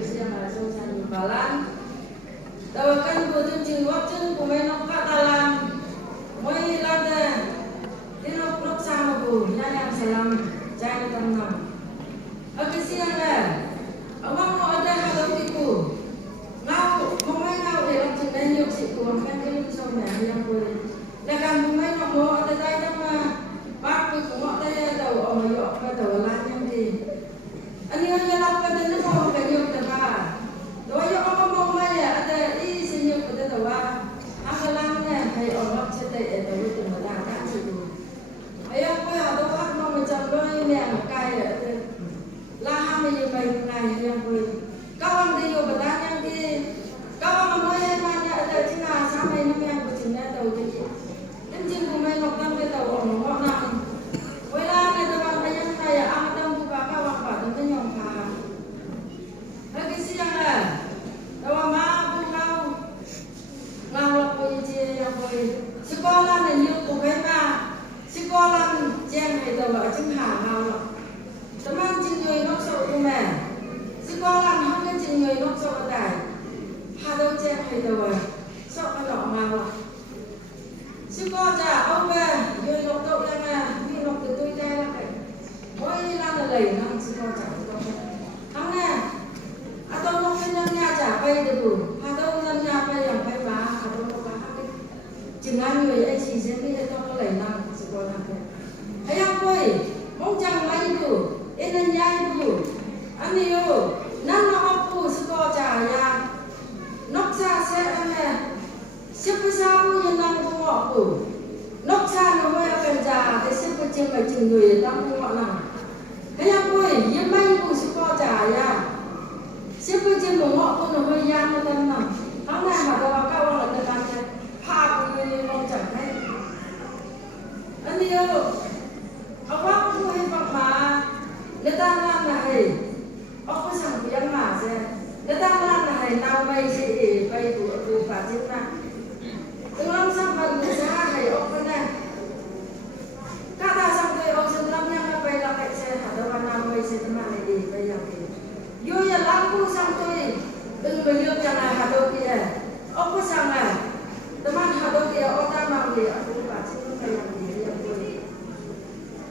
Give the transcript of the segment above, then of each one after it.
siang so san balan tawakan butuh jingwat jeng kumenok katalam moi lada dinok nok sama bu yang salam jangan tenang oke siang lah awang mau ada hal itu ngau mau ngau để làm chuyện đấy nhiều sự của anh cái sau này yang boleh là càng mau ngau mau ada tay sama bác với cũng họ tay đầu ở ngoài dọ cái đầu lan yang gì anh yêu như làm cái đến nó không phải nhiềuแต่ว่าđối với ông mong mai ada đi xin nhiều củaแต่ว่าanh cái lan này hay ở góc sẽ tệ ở với từng người ta các sự ấy ông bây giờ tôi bắt mong mình chọn đôi mẹ một cây là 20 ngày yang boleh kawan dia yo bertanya nanti kawan mau nanya ada cina sama ini yang kucingnya tahu jadi anjing rumah ngokam kita tahu orang orang wala na teman ayam saya amadam buka kawan pak tentu nyong paham lagi siang lah tahu mampu ngau lapoi je yang boleh sekolah ni yo bukan mah sekolah jeng itu lah jeng ngau teman jeng yo nok so rumah sekolah hang kan jeng yo nok so dai hado jeng itu lah so kalau ngau sekolah ông về yo nok tau yang ni nok tu tu dai lah kai moi la la lai nang sekolah hang na atau nok nya ja pai de bu hado nya pai yang pai ba hado nok ba hang jangan yo ai si je ni to lai nang sekolah ayam boy mong jang mai bu enan yai bu ani yo nan no aku sekolah ya nok sa se ane siapa sahaja yang nang bungok tu nok sa nama yang kerja tapi siapa cakap cengui nang bungok nang ayam boy yang mai bu sekolah ya siapa cakap bungok tu nama yang nang nang hang na ma dawa ka wang la tekan ha bu ni mong jang hai ani yo awak tu hai pak ma letang lan na hai aku sang biang ma se letang lan na hai nau mai si pai bu pa chin na tengok sampai usaha hai ok na kata sampai ok sedram yang pai la kai se ada wana mai se teman ni pai yang yo ya lampu sampai từng beliau jangan hado dia ok sang teman hado dia otak mau dia aku pa chin pai yang dia boleh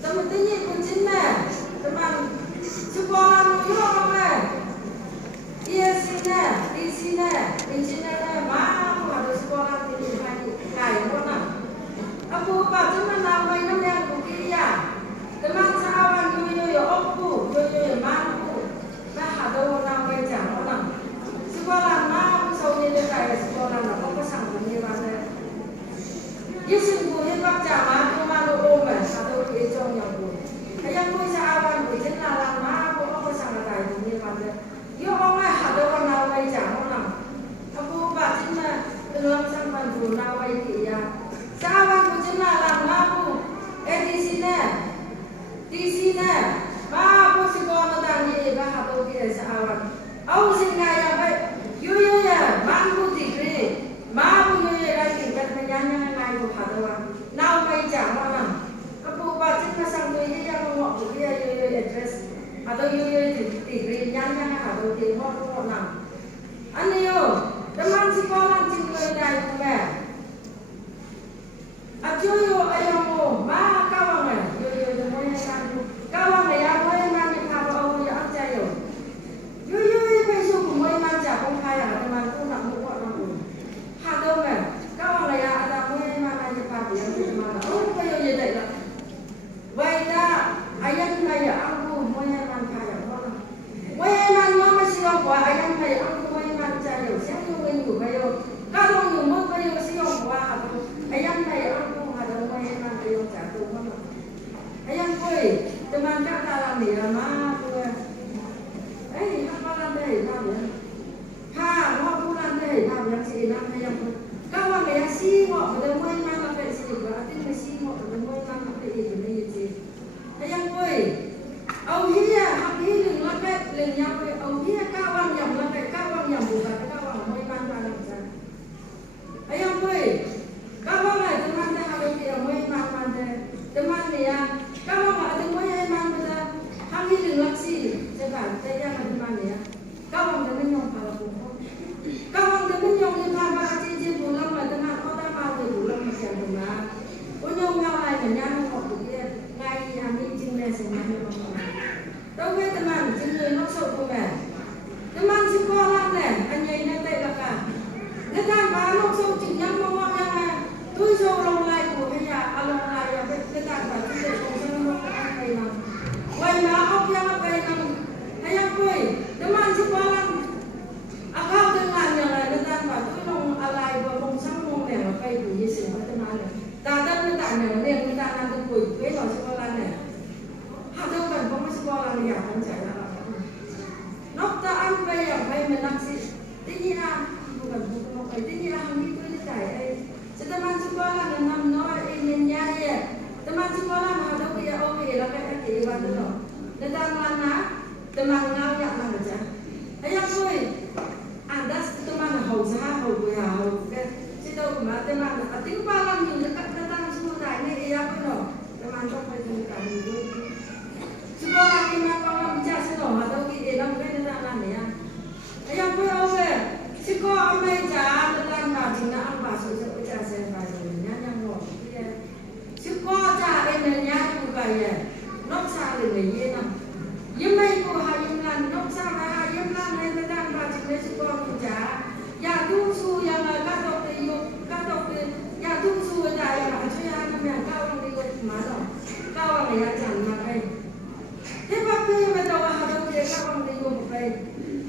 teman tanya kuncin na teman sekolah ni yo apa dia sini di sini engineer mau ada sekolah ni hai mana aku pak cuma nama ini yang kukiya teman sahawan yo yo aku yo mampu nah ada nama jam orang sekolah mau sau ni dekat sekolah nak apa sanggup ni mana Yesus bu hebat jamaah tu malu omah satu ejong yang bu ayam bu sahawan bu jenalan mau apa sanggup dah ni mana yo orang ada nama jam orang aku pak cuma dalam sampan bu nama dia sahabat bu jenalan mau di sini mau sekolah tadi bah atau dia sahabat au singai yang baik yo ya mampu degree mau yo ya lagi kan penyanya ngai bu hadawan nau mai jam orang aku pak cuma sang tu yang mau dia yo address atau yo degree nyanya atau dia mau orang ani yo teman sekolah cingkai dai kuma ajo yo ayamu ma kawang yo mo kan kawang ya mo man ka ba o ya aja yo pe su ku mo man ja kong khai teman ku nak mo ko nak ha do me kawang ya ada mo man na ja pa ya teman oh ko yo ye dai la wai da ayan na ya aku mo man ka ya mo mo man mo ma si ko ayan na ya aku mo man ja yo siang yo ngi ku ba yo ka do yo mo ba yo si yo wa ha do ayan na ya aku ha do mo man ka yo ja tu mo ayan ko teman kata la ni la ma tu ha lan dei ha ya ha mo bu lan dei ha yang si lan ayan ko kawan ya si mo ba do mo man la pe si ba tin me si mo ba do mo man la pe ni ni ji ayan ko au hiya ha hi lưng la pe lưng ya ko au hiya kawan yang la pe kawan yang bu ba kawan mo man ba la ja ayan ko kawan la teman ta ha be mo man man teman ni ya kawan ada mo man ba ha hi lưng teman ngau ya mana aja. Ayah gue, anda teman hau sah hau gue hau ke, situ kemana teman, ating palang yung dekat datang semua ini iya benar, teman kau pergi kami itu. Semua lagi makan bicara sedang atau kita nak pergi datang ya. Ayah gue oke, siko amai jah datang macam nak apa susah bicara sebagainya yang mau. Siko jah enaknya juga ya, nak cari lagi nak. Yếm mây của hai yếm lan nóc sao mà hai yếm lan này người ta vào chỉ lấy sự quan của cha, nhà thu su nhà là các tộc thì dùng các tộc thì nhà thu su ở đây là chơi hai người cao bằng đi gọi má rồi, cao bằng này chẳng mà đây. Thế bác khi mà tàu vào đâu thì cao bằng đi dùng một đây,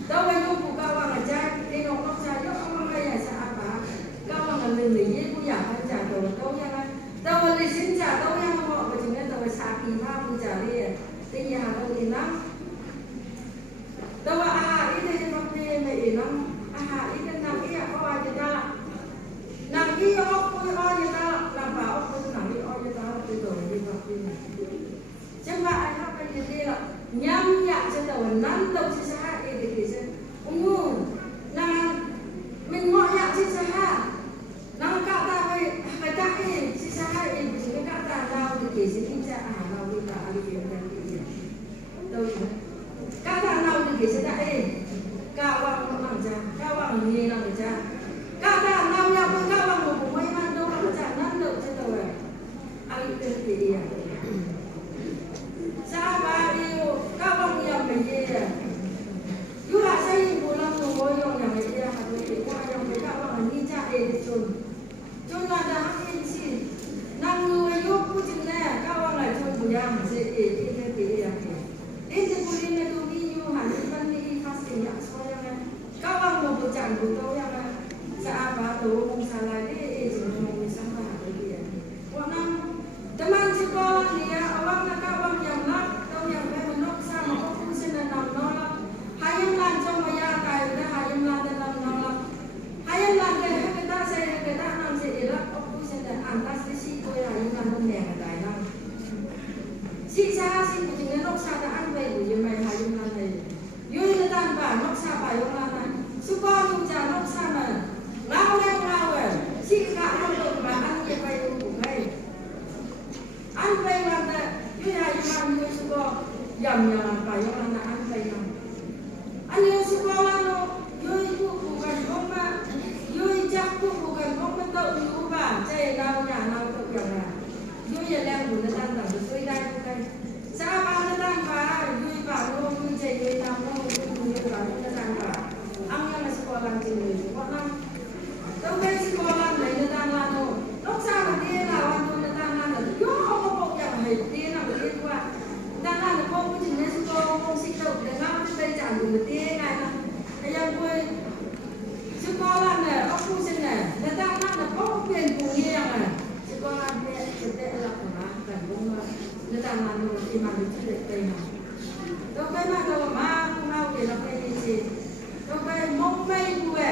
tàu vào dùng của cao bằng là cha, đi nóc nóc sao nhớ không bằng đây là sao cả, cao bằng là mình lý giải cũng giả phải trả tàu tàu nha này, tàu vào lý xin trả tàu nha họ và chúng ta tàu vào xả kỳ ma cũng trả đi. Cái nhà đâu thì lắm đâu ít đây mà đây này lắm ít cái nào cái có ai người ta làm cái ốc cái oi người ta làm bảo ốc cái làm cái oi người ta cái rồi đi vào đi chứ mà ai học cái gì là nhắm nhạc cho tàu nắm tàu chỉ sao để xem ung năng mình mọi nhạc chỉ sao năng cả ta phải ta cái chỉ sao để chúng ta cả ta nào để xem cái cha nào đi cả đi kiếm đâu các bạn nào thì sẽ đại cao bằng nó làm cha cao bằng gì làm cha các bạn nào nhau với cao bằng một cũng may mắn đâu làm cha năn được cho tôi ai tên gì à sao ba yêu cao bằng nhà mình gì à chú hạ xây một năm rồi ngồi trong nhà mình đi hạt tôi qua trong cái cao bằng đi cha để chôn là đã hết gì năm người yêu cũng chừng này cao bằng là chôn của nhà mình sẽ để cái à ini kuliah itu video hari ini fasting yang soalnya kawan mau berjalan betul yang siapa tu salah ni semua sama dia. Orang teman sekolah dia awak nak kawan yang nak tahu yang menok sama aku senang nolak. Hayam lan cuma ya kaya dah hayam lan dalam nolak. Hayam lan kita saya kita nam saya elak aku senang antas di situ hayam lan menang dah nam. Si saya si punya nok saya dah anway yang mai hayam lan ni. Yui le tan ba nok saya bayar lan ni. Suka tu jangan nok sama. Ngau si kak nak ba an ye bayar bukai. Anway lan ni yui hayam lan yui suka yam bayar lan anway lan. Ane suka lan yui tu bukan koma. Yui jak tu bukan koma tahu yui ba. Cai nau ya nau tu yang lah. Yui yang lem pun le tan tak betul dah bukan. Siapa le tan ba yui ba lo yui cai yui nam lo yui ba le tan ba. Ang yang sekolah sini. Orang tahu kan sekolah le tan lah no. Nok sama dia lawan tu le tan lah. Yo orang pok yang hai dia nak dia kuat. Tan lah le pok pun jenis sekolah pun sih tahu dengan tu saya jangan dia kan. Yang gue sekolah le aku sini. Le tan lah le pok pun punya yang le. Sekolah dia sedek lah kan bunga. Le tan lah no iman itu sedek kena. Tahu kan mak tahu mak mau dia nak pergi sini. Tahu kan mau main gue.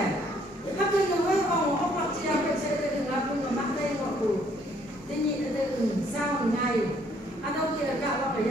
Các cái người ông hoặc chỉ là phải sẽ được làm cùng ở mặt đây họ đủ. Thế nhị là được sao ngày. Đâu kia là cả vào phải